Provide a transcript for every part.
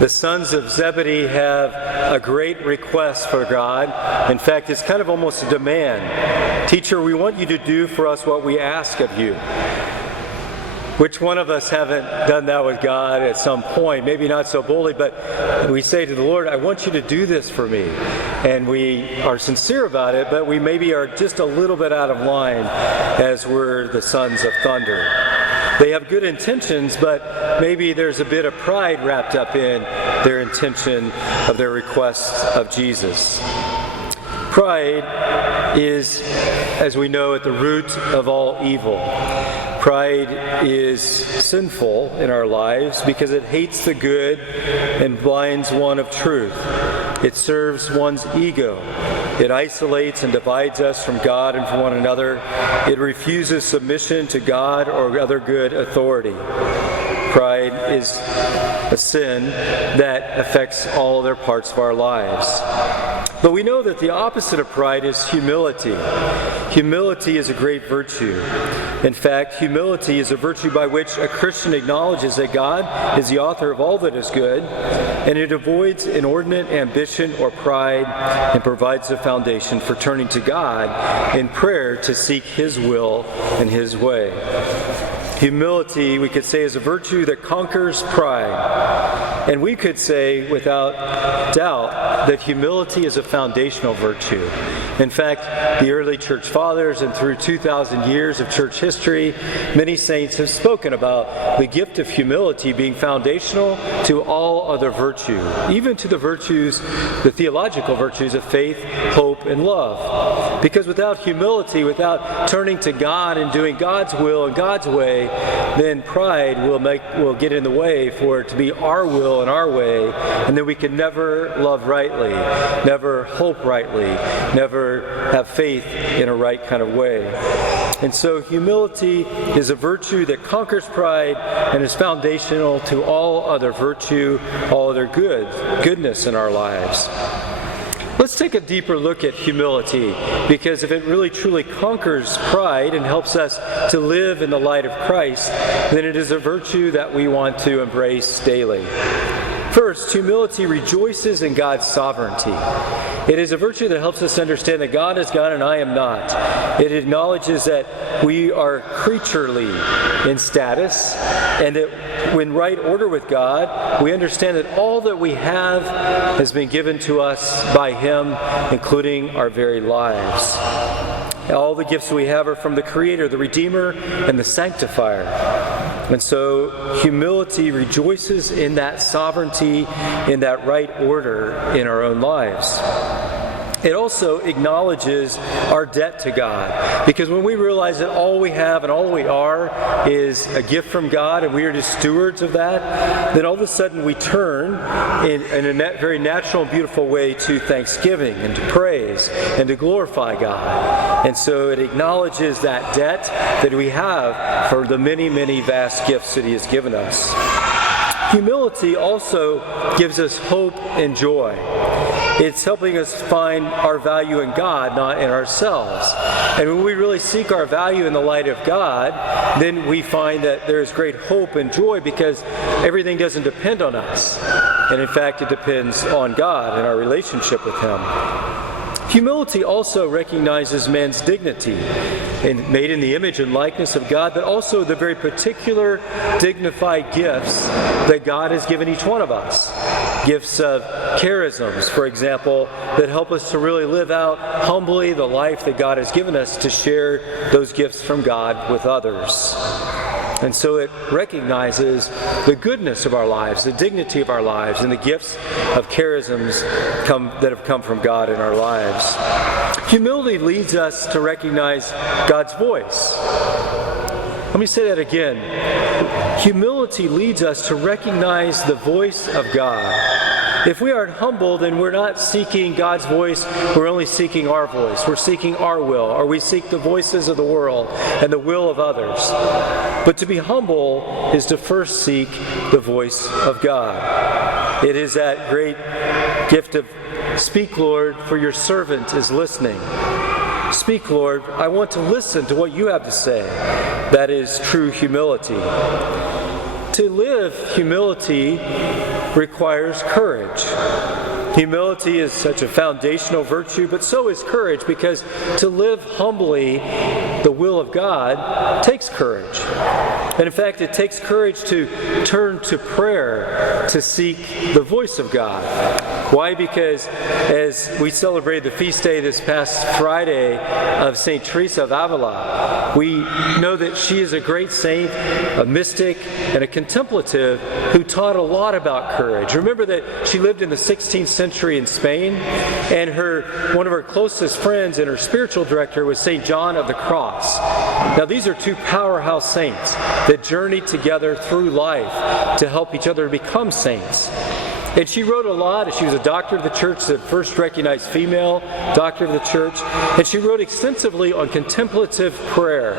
The sons of Zebedee have a great request for God. In fact, it's kind of almost a demand. Teacher, we want you to do for us what we ask of you. Which one of us haven't done that with God at some point? Maybe not so boldly, but we say to the Lord, I want you to do this for me. And we are sincere about it, but we maybe are just a little bit out of line as we're the sons of thunder. They have good intentions, but maybe there's a bit of pride wrapped up in their intention of their request of Jesus. Pride is, as we know, at the root of all evil. Pride is sinful in our lives because it hates the good and blinds one of truth. It serves one's ego. It isolates and divides us from God and from one another. It refuses submission to God or other good authority. Pride is a sin that affects all other parts of our lives. But we know that the opposite of pride is humility. Humility is a great virtue. In fact, humility is a virtue by which a Christian acknowledges that God is the author of all that is good, and it avoids inordinate ambition or pride and provides the foundation for turning to God in prayer to seek His will and His way. Humility, we could say, is a virtue that conquers pride. And we could say, without doubt, that humility is a foundational virtue. In fact, the early church fathers and through 2,000 years of church history, many saints have spoken about the gift of humility being foundational to all other virtue, even to the virtues, the theological virtues of faith, hope, and love. Because without humility, without turning to God and doing God's will and God's way, then pride will get in the way for it to be our will and our way, and then we can never love rightly, never hope rightly, never have faith in a right kind of way. And so humility is a virtue that conquers pride and is foundational to all other virtue, all other goodness in our lives. Let's take a deeper look at humility, because if it really truly conquers pride and helps us to live in the light of Christ, then it is a virtue that we want to embrace daily. First, humility rejoices in God's sovereignty. It is a virtue that helps us understand that God is God and I am not. It acknowledges that we are creaturely in status, and that when right order with God, we understand that all that we have has been given to us by Him, including our very lives. All the gifts we have are from the Creator, the Redeemer, and the Sanctifier. And so humility rejoices in that sovereignty, in that right order in our own lives. It also acknowledges our debt to God, because when we realize that all we have and all we are is a gift from God and we are just stewards of that, then all of a sudden we turn in a very natural and beautiful way to thanksgiving and to praise and to glorify God. And so it acknowledges that debt that we have for the many, many vast gifts that He has given us. Humility also gives us hope and joy. It's helping us find our value in God, not in ourselves. And when we really seek our value in the light of God, then we find that there is great hope and joy, because everything doesn't depend on us. And in fact, it depends on God and our relationship with Him. Humility also recognizes man's dignity, and made in the image and likeness of God, but also the very particular dignified gifts that God has given each one of us. Gifts of charisms, for example, that help us to really live out humbly the life that God has given us, to share those gifts from God with others. And so it recognizes the goodness of our lives, the dignity of our lives, and the gifts of charisms that have come from God in our lives. Humility leads us to recognize God's voice. Let me say that again. Humility leads us to recognize the voice of God. If we aren't humble, then we're not seeking God's voice, we're only seeking our voice. We're seeking our will, or we seek the voices of the world and the will of others. But to be humble is to first seek the voice of God. It is that great gift of, "Speak, Lord, for your servant is listening." Speak, Lord, I want to listen to what you have to say. That is true humility. To live humility requires courage. Humility is such a foundational virtue, but so is courage, because to live humbly the will of God takes courage. And in fact, it takes courage to turn to prayer to seek the voice of God. Why? Because as we celebrated the feast day this past Friday of St. Teresa of Avila, we know that she is a great saint, a mystic, and a contemplative who taught a lot about courage. Remember that she lived in the 16th century in Spain, and one of her closest friends and her spiritual director was St. John of the Cross. Now, these are two powerhouse saints that journeyed together through life to help each other become saints. And she wrote a lot. She was a doctor of the church, the first recognized female doctor of the church. And she wrote extensively on contemplative prayer.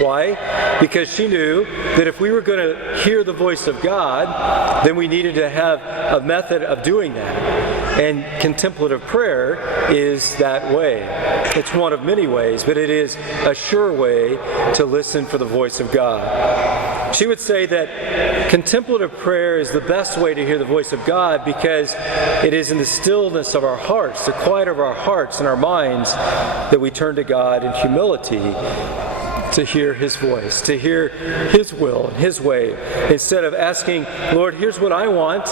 Why? Because she knew that if we were going to hear the voice of God, then we needed to have a method of doing that. And contemplative prayer is that way. It's one of many ways, but it is a sure way to listen for the voice of God. She would say that contemplative prayer is the best way to hear the voice of God because it is in the stillness of our hearts, the quiet of our hearts and our minds, that we turn to God in humility to hear His voice, to hear His will and His way, instead of asking, Lord, here's what I want,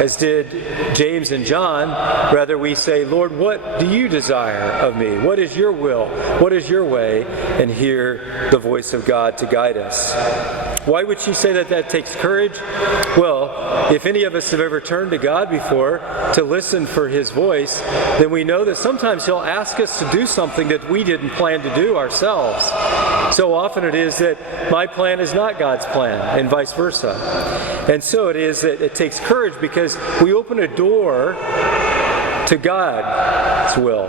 as did James and John. Rather, we say, Lord, what do you desire of me? What is your will? What is your way? And hear the voice of God to guide us. Why would she say that that takes courage? Well, if any of us have ever turned to God before to listen for His voice, then we know that sometimes He'll ask us to do something that we didn't plan to do ourselves. So often it is that my plan is not God's plan, and vice versa. And so it is that it takes courage because we open a door to God's will.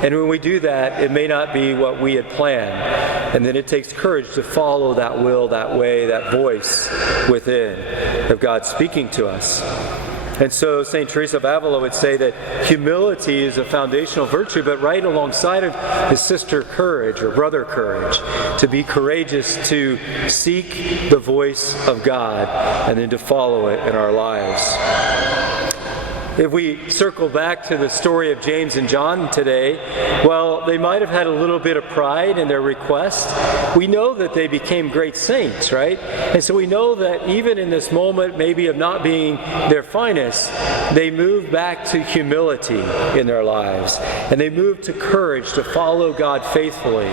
And when we do that, it may not be what we had planned. And then it takes courage to follow that will, that way, that voice within of God speaking to us. And so St. Teresa of Avila would say that humility is a foundational virtue, but right alongside of his sister courage or brother courage, to be courageous to seek the voice of God and then to follow it in our lives. If we circle back to the story of James and John today, well, they might have had a little bit of pride in their request. We know that they became great saints, right? And so we know that even in this moment, maybe of not being their finest, they moved back to humility in their lives. And they moved to courage to follow God faithfully.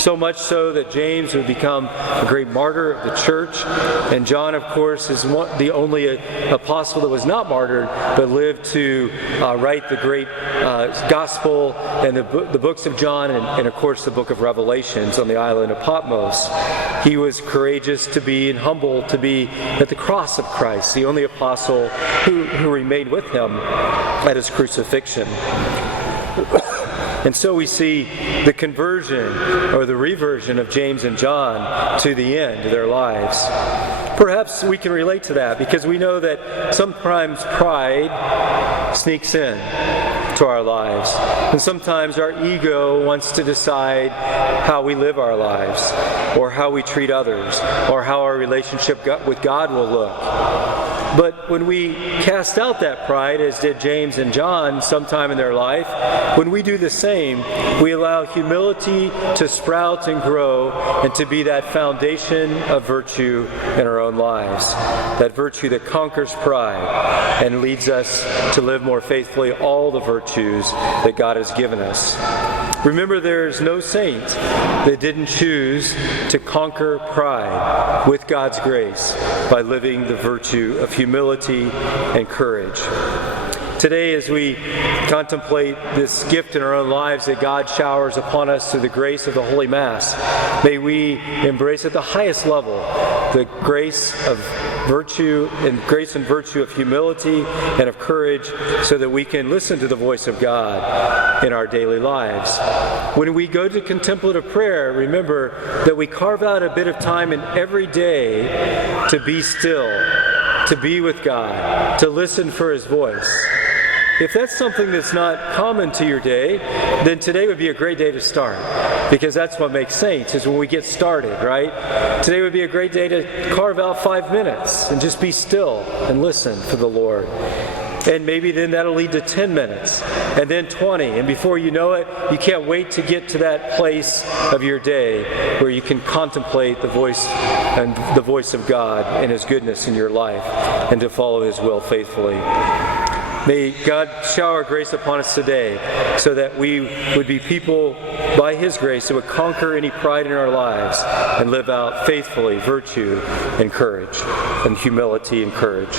So much so that James would become a great martyr of the church. And John, of course, is the only apostle that was not martyred, but lived to write the great gospel and the books of John and of course the book of Revelations on the island of Patmos. He was courageous to be and humble to be at the cross of Christ, the only apostle who remained with him at his crucifixion. And so we see the conversion or the reversion of James and John to the end of their lives. Perhaps we can relate to that because we know that sometimes pride sneaks in to our lives. And sometimes our ego wants to decide how we live our lives or how we treat others or how our relationship with God will look. But when we cast out that pride, as did James and John sometime in their life, when we do the same, we allow humility to sprout and grow and to be that foundation of virtue in our own lives. That virtue that conquers pride and leads us to live more faithfully all the virtues that God has given us. Remember, there is no saint that didn't choose to conquer pride with God's grace by living the virtue of humility and courage. Today, as we contemplate this gift in our own lives that God showers upon us through the grace of the Holy Mass, may we embrace at the highest level the grace of virtue and grace and virtue of humility and of courage so that we can listen to the voice of God in our daily lives. When we go to contemplative prayer, remember that we carve out a bit of time in every day to be still, to be with God, to listen for His voice. If that's something that's not common to your day, then today would be a great day to start, because that's what makes saints, is when we get started, right? Today would be a great day to carve out 5 minutes and just be still and listen for the Lord. And maybe then that'll lead to 10 minutes, and then 20. And before you know it, you can't wait to get to that place of your day where you can contemplate the voice of God and His goodness in your life, and to follow His will faithfully. May God shower grace upon us today, so that we would be people by His grace who would conquer any pride in our lives and live out faithfully virtue and courage, and humility and courage.